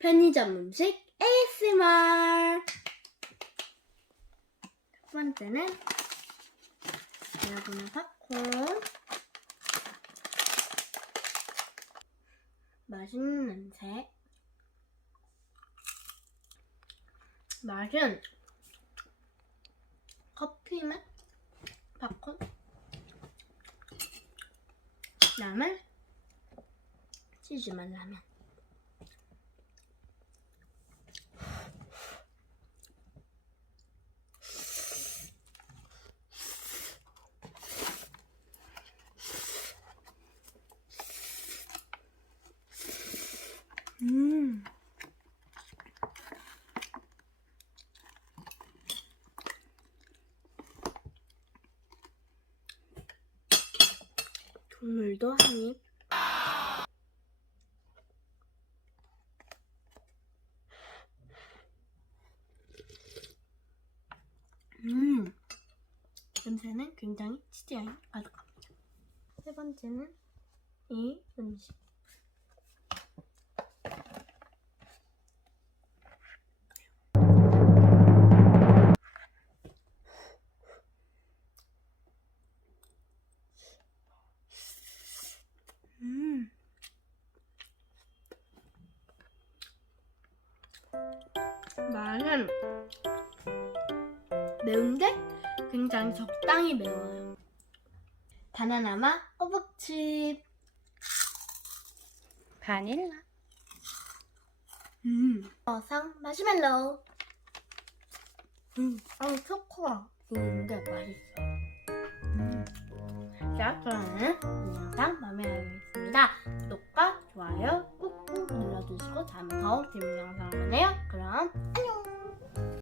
편의점 음식 ASMR. 첫 번째는 여러분의 팝콘. 맛있는 냄새. 맛은 커피 맛, 팝콘. 그다음에 치즈만 라면. 음. 국물도 한 입. 음. 냄새는 굉장히 치즈향이 가득합니다. 세 번째는 이 음식. 맛은 매운데 굉장히 적당히 매워요. 바나나 맛 호박칩 바닐라. 음. 어성 마시멜로우. 음. 아, 초코가 좋은데 맛있어. 음. 자, 저는 영상 마음에 알겠습니다. 구독과 좋아요 꾹꾹 눌러주시고 다음에 더 재밌는 영상을 보내요. 그럼 안녕!